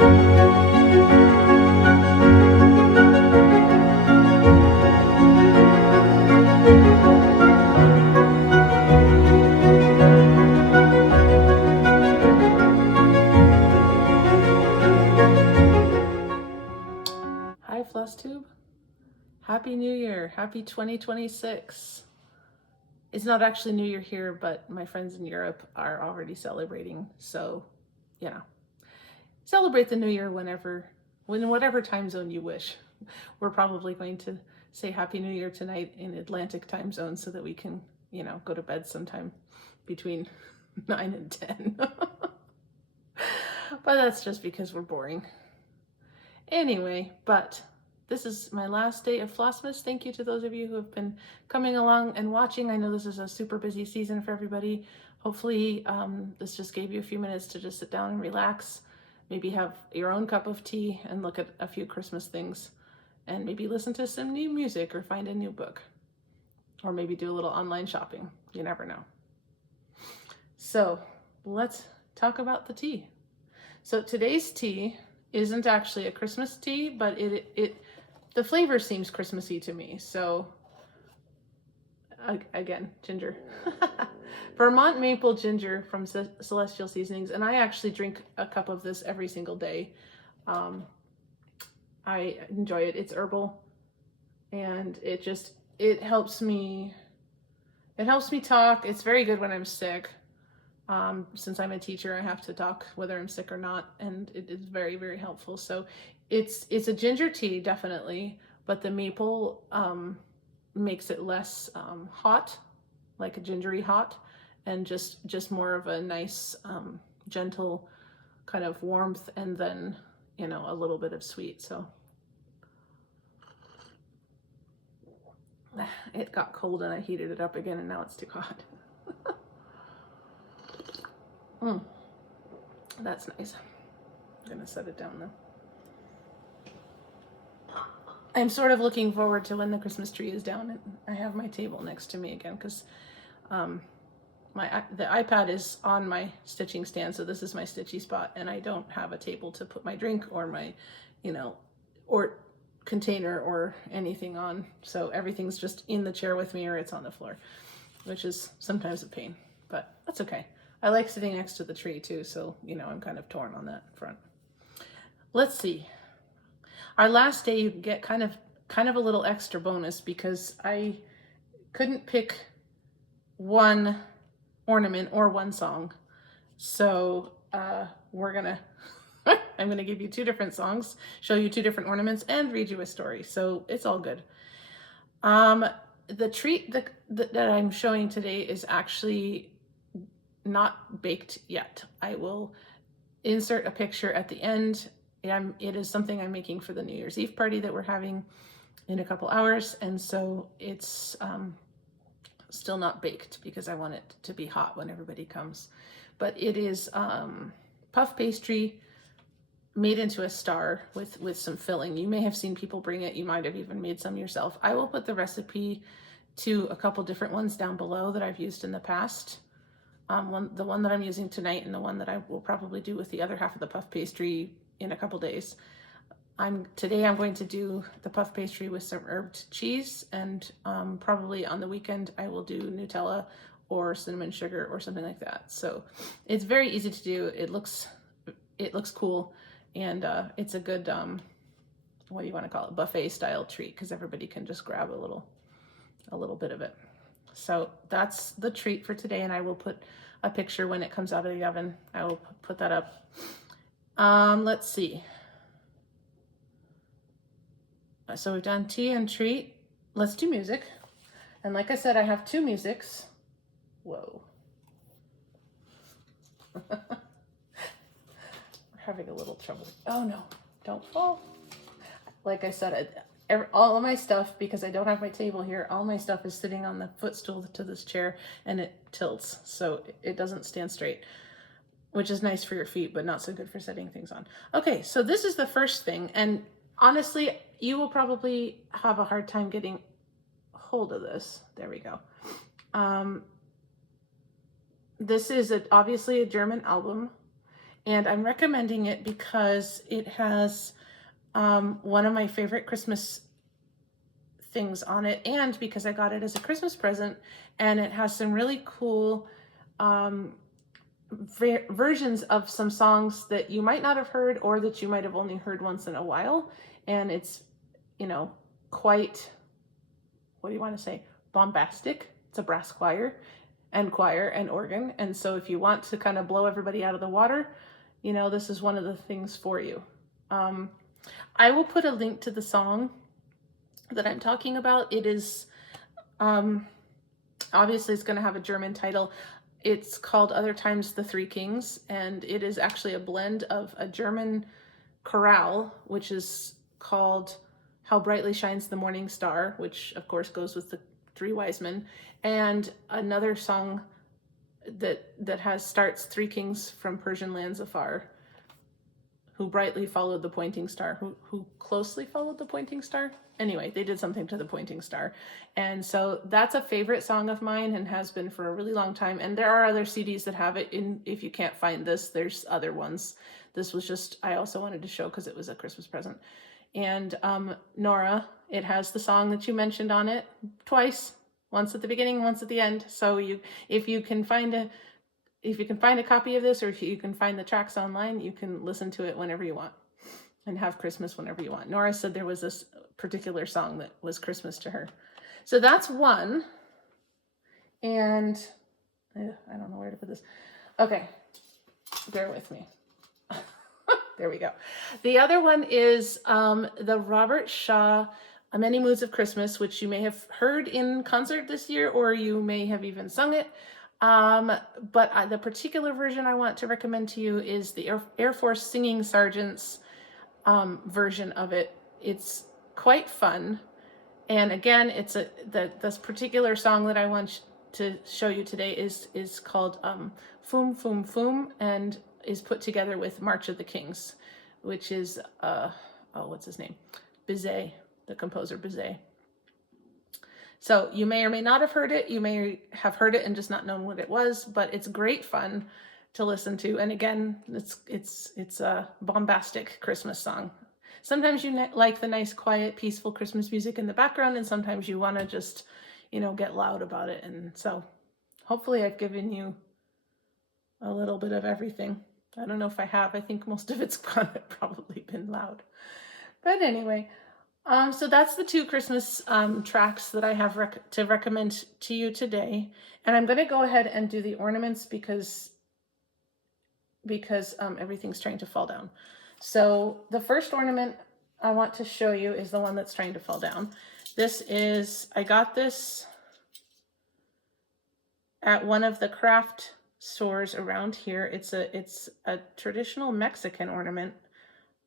Hi, FlossTube. Happy New Year. Happy 2026. It's not actually New Year here, but my friends in Europe are already celebrating. So, celebrate the New Year in whatever time zone you wish. We're probably going to say Happy New Year tonight in Atlantic time zone so that we can, go to bed sometime between 9 and 10. But that's just because we're boring. Anyway, but this is my last day of Flossmas. Thank you to those of you who have been coming along and watching. I know this is a super busy season for everybody. Hopefully this just gave you a few minutes to just sit down and relax, maybe have your own cup of tea and look at a few Christmas things, and maybe listen to some new music or find a new book, or maybe do a little online shopping. You never know. So let's talk about the tea. So today's tea isn't actually a Christmas tea, but the flavor seems Christmassy to me. So again, ginger. Vermont maple ginger from Celestial Seasonings, and I actually drink a cup of this every single day. I enjoy it. It's herbal, and it helps me talk. It's very good when I'm sick. Since I'm a teacher, I have to talk whether I'm sick or not, and it is very, very helpful. So it's a ginger tea, definitely, but the maple makes it less hot, like a gingery hot, and just more of a nice, gentle kind of warmth, and then, a little bit of sweet. So it got cold and I heated it up again, and now it's too hot. That's nice. I'm gonna set it down though. I'm sort of looking forward to when the Christmas tree is down and I have my table next to me again, because the iPad is on my stitching stand, so this is my stitchy spot, and I don't have a table to put my drink or my, or container or anything on. So everything's just in the chair with me, or it's on the floor, which is sometimes a pain, but that's okay. I like sitting next to the tree too, so, I'm kind of torn on that front. Let's see. Our last day, you get kind of a little extra bonus because I couldn't pick one ornament or one song. So I'm gonna give you two different songs, show you two different ornaments, and read you a story. So it's all good. The treat that I'm showing today is actually not baked yet. I will insert a picture at the end. It is something I'm making for the New Year's Eve party that we're having in a couple hours, and so it's still not baked because I want it to be hot when everybody comes. But it is puff pastry made into a star with some filling. You may have seen people bring it. You might have even made some yourself. I will put the recipe to a couple different ones down below that I've used in the past. The one that I'm using tonight, and the one that I will probably do with the other half of the puff pastry in a couple days. Today I'm going to do the puff pastry with some herbed cheese, and probably on the weekend I will do Nutella or cinnamon sugar or something like that. So it's very easy to do. It looks cool, and it's a good what do you want to call it, buffet style treat, because everybody can just grab a little bit of it. So that's the treat for today, and I will put a picture when it comes out of the oven. I will put that up. Let's see. So we've done tea and treat. Let's do music. And like I said, I have two musics. Whoa. We're having a little trouble. Oh no, don't fall. Like I said, all of my stuff, because I don't have my table here, all my stuff is sitting on the footstool to this chair, and it tilts, so it doesn't stand straight, which is nice for your feet, but not so good for setting things on. Okay, so this is the first thing, and honestly, you will probably have a hard time getting hold of this. There we go. This is obviously a German album, And I'm recommending it because it has one of my favorite Christmas things on it, and because I got it as a Christmas present, and it has some really cool versions of some songs that you might not have heard or that you might have only heard once in a while. And it's, you know, quite, what do you want to say, bombastic. It's a brass choir and organ. And so if you want to kind of blow everybody out of the water, you know, this is one of the things for you. I will put a link to the song that I'm talking about. It is, obviously it's going to have a German title. It's called Other Times the Three Kings, and it is actually a blend of a German chorale, which is called How Brightly Shines the Morning Star, which of course goes with the Three Wise Men, and another song that starts Three Kings from Persian lands afar, who brightly followed the pointing star, who closely followed the pointing star. Anyway, they did something to the pointing star. And so that's a favorite song of mine and has been for a really long time. And there are other CDs that have it. If you can't find this, there's other ones. This was just, I also wanted to show because it was a Christmas present. And Nora, it has the song that you mentioned on it twice, once at the beginning, once at the end. So if you can find a copy of this, or if you can find the tracks online, you can listen to it whenever you want and have Christmas whenever you want. Nora said there was this particular song that was Christmas to her. So that's one. And I don't know where to put this. Okay, bear with me. There we go. The other one is the Robert Shaw Many Moods of Christmas, which you may have heard in concert this year, or you may have even sung it. But the particular version I want to recommend to you is the Air Force Singing Sergeant's version of it. It's quite fun. And again, it's this particular song that I want to show you today is called Foom Foom Foom, and is put together with March of the Kings, which is, what's his name? Bizet, the composer Bizet. So you may or may not have heard it. You may have heard it and just not known what it was, but it's great fun to listen to. And again, it's a bombastic Christmas song. Sometimes you like the nice, quiet, peaceful Christmas music in the background, and sometimes you want to just, get loud about it. And so hopefully I've given you a little bit of everything. I don't know if I have. I think most of it's probably been loud. But anyway, so that's the two Christmas tracks that I have to recommend to you today. And I'm going to go ahead and do the ornaments because everything's trying to fall down. So the first ornament I want to show you is the one that's trying to fall down. I got this at one of the craft stores around here. It's a traditional Mexican ornament,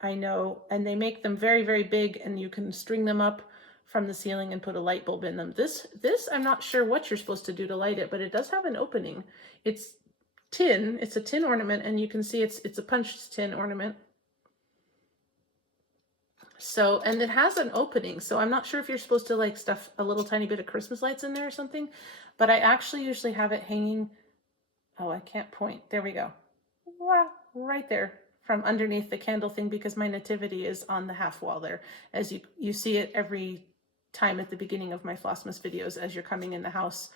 I know, and they make them very, very big, and you can string them up from the ceiling and put a light bulb in them. This I'm not sure what you're supposed to do to light it, but it does have an opening. It's tin. It's a tin ornament, and you can see it's a punched tin ornament. So, and it has an opening, so I'm not sure if you're supposed to like stuff a little tiny bit of Christmas lights in there or something, but I actually usually have it hanging. Oh, I can't point. There we go. Wow, right there from underneath the candle thing, because my nativity is on the half wall there. As you see it every time at the beginning of my Flossmas videos as you're coming in the house.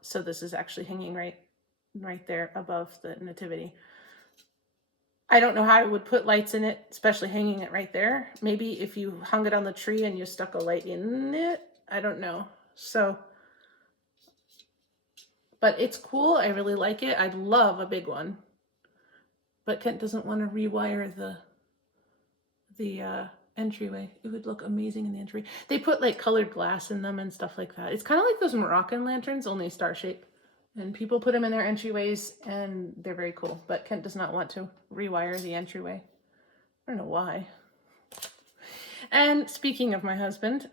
So this is actually hanging right there above the nativity. I don't know how I would put lights in it, especially hanging it right there. Maybe if you hung it on the tree and you stuck a light in it, I don't know. So, but it's cool. I really like it. I'd love a big one. But Kent doesn't want to rewire the entryway. It would look amazing in the entryway. They put like colored glass in them and stuff like that. It's kind of like those Moroccan lanterns, only star shape. And people put them in their entryways, and they're very cool. But Kent does not want to rewire the entryway. I don't know why. And speaking of my husband,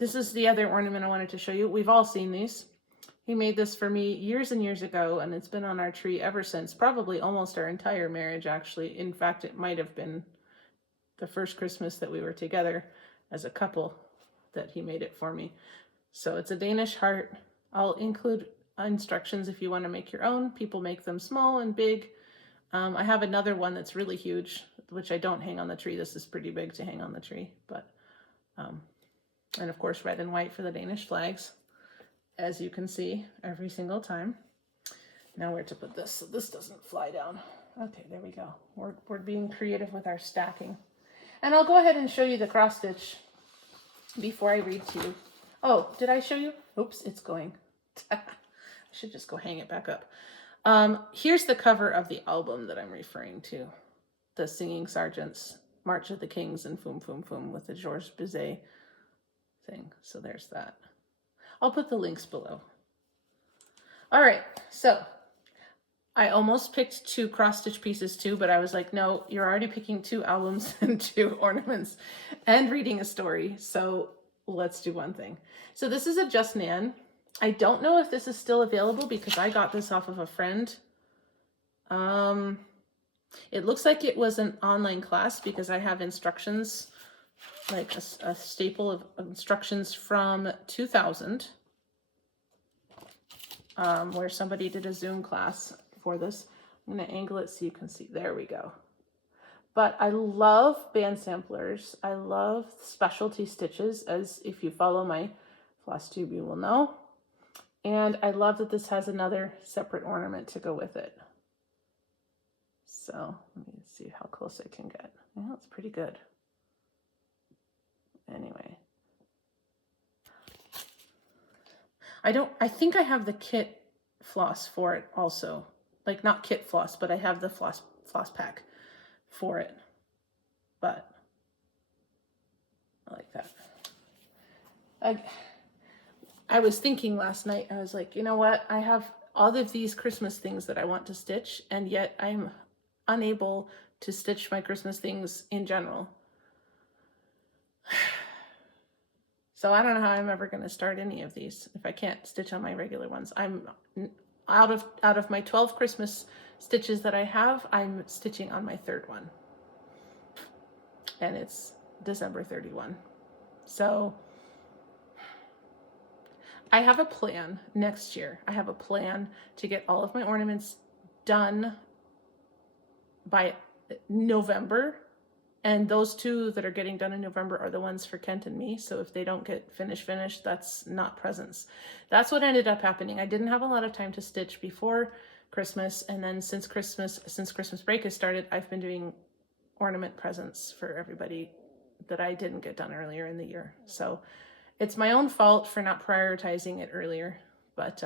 this is the other ornament I wanted to show you. We've all seen these. He made this for me years and years ago, and it's been on our tree ever since, probably almost our entire marriage, actually. In fact, it might have been the first Christmas that we were together as a couple that he made it for me. So it's a Danish heart. I'll include instructions if you want to make your own. People make them small and big. I have another one that's really huge, which I don't hang on the tree. This is pretty big to hang on the tree, but, and of course, red and white for the Danish flags, as you can see every single time. Now where to put this so this doesn't fly down. Okay, there we go. We're being creative with our stacking. And I'll go ahead and show you the cross stitch before I read to you. Oh, did I show you? Oops, it's going. I should just go hang it back up. Here's the cover of the album that I'm referring to. The Singing Sergeants, March of the Kings, and Foom Foom Foom with the Georges Bizet thing. So there's that. I'll put the links below. All right, so I almost picked 2 cross-stitch pieces too, but I was like, no, you're already picking 2 albums and 2 ornaments and reading a story, so let's do one thing. So this is a Just Nan. I don't know if this is still available because I got this off of a friend. It looks like it was an online class because I have instructions, like a staple of instructions from 2000, where somebody did a Zoom class for this. I'm going to angle it so you can see. There we go. But I love band samplers. I love specialty stitches, as if you follow my floss tube, you will know. And I love that this has another separate ornament to go with it. So let me see how close I can get. Yeah, it's pretty good. Anyway. I think I have the kit floss for it also. Like not kit floss, but I have the floss pack for it. But I like that. I was thinking last night, I was like, you know what? I have all of these Christmas things that I want to stitch, and yet I'm unable to stitch my Christmas things in general. So I don't know how I'm ever going to start any of these if I can't stitch on my regular ones. I'm out of my 12 Christmas stitches that I have, I'm stitching on my 3rd one. And it's December 31. So I have a plan next year. I have a plan to get all of my ornaments done by November. And those 2 that are getting done in November are the ones for Kent and me. So if they don't get finished, that's not presents. That's what ended up happening. I didn't have a lot of time to stitch before Christmas. And then since Christmas break has started, I've been doing ornament presents for everybody that I didn't get done earlier in the year. So it's my own fault for not prioritizing it earlier, but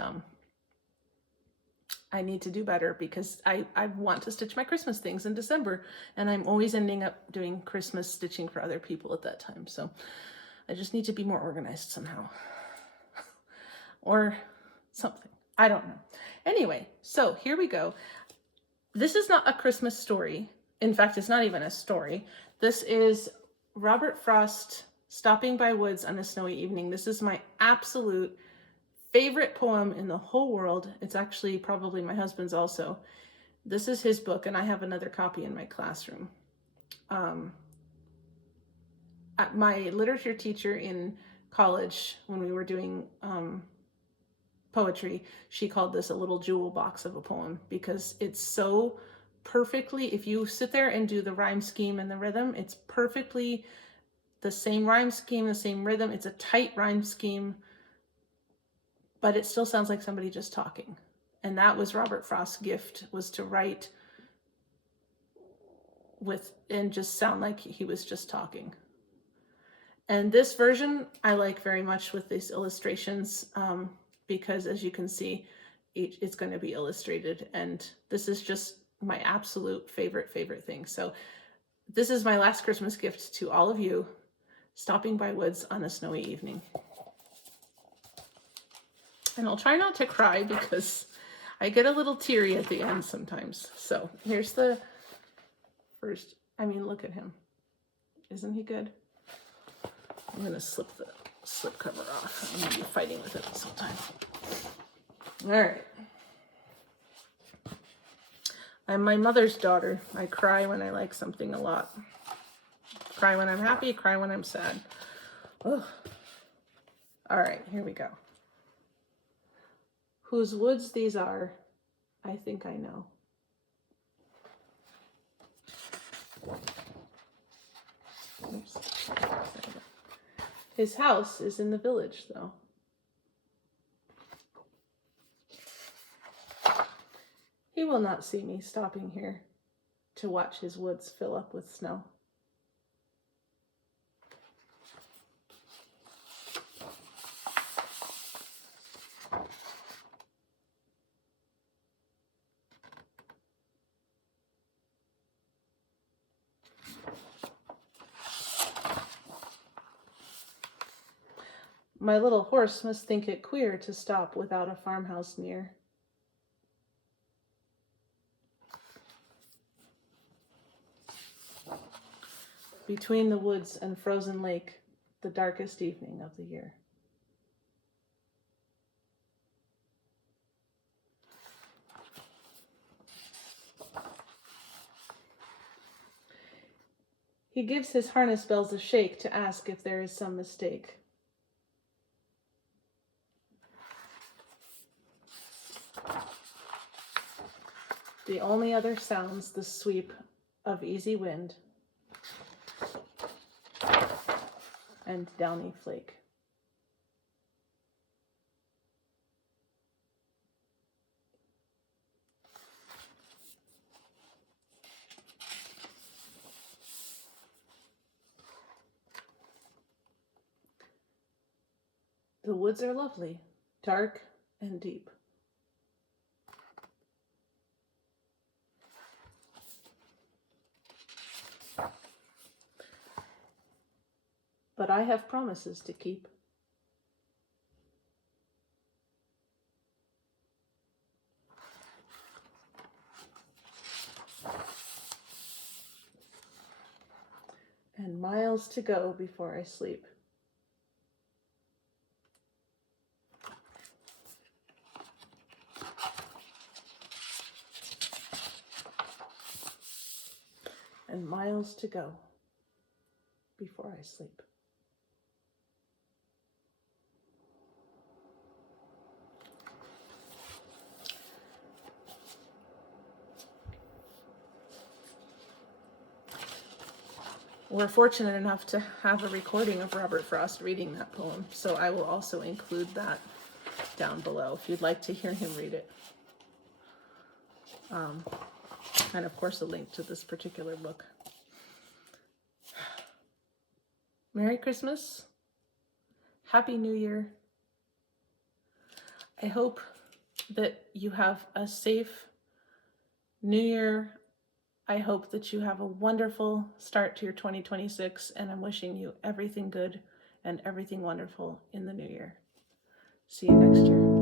I need to do better because I want to stitch my Christmas things in December, and I'm always ending up doing Christmas stitching for other people at that time. So I just need to be more organized somehow or something. I don't know. Anyway, so here we go. This is not a Christmas story. In fact, it's not even a story. This is Robert Frost, Stopping by Woods on a Snowy Evening. This is my absolute favorite poem in the whole world. It's actually probably my husband's also. This is his book, and I have another copy in my classroom. My literature teacher in college, when we were doing poetry, she called this a little jewel box of a poem because it's so perfectly, if you sit there and do the rhyme scheme and the rhythm, it's perfectly the same rhyme scheme, the same rhythm. It's a tight rhyme scheme, but it still sounds like somebody just talking. And that was Robert Frost's gift, was to write with and just sound like he was just talking. And this version I like very much with these illustrations because, as you can see, it's going to be illustrated. And this is just my absolute favorite thing. So this is my last Christmas gift to all of you, Stopping by Woods on a Snowy Evening. And I'll try not to cry because I get a little teary at the end sometimes. So here's the first. I mean, look at him. Isn't he good? I'm going to slip the slip cover off. I'm going to be fighting with it this whole time. All right. I'm my mother's daughter. I cry when I like something a lot. Cry when I'm happy, cry when I'm sad. Ugh. All right, here we go. Whose woods these are, I think I know. His house is in the village, though. He will not see me stopping here to watch his woods fill up with snow. My little horse must think it queer to stop without a farmhouse near. Between the woods and frozen lake, the darkest evening of the year. He gives his harness bells a shake to ask if there is some mistake. The only other sounds the sweep of easy wind and downy flake. The woods are lovely, dark and deep. But I have promises to keep. And miles to go before I sleep. And miles to go before I sleep. We're fortunate enough to have a recording of Robert Frost reading that poem, so I will also include that down below if you'd like to hear him read it. And of course a link to this particular book. Merry Christmas. Happy New Year. I hope that you have a safe New Year. I hope that you have a wonderful start to your 2026, and I'm wishing you everything good and everything wonderful in the new year. See you next year.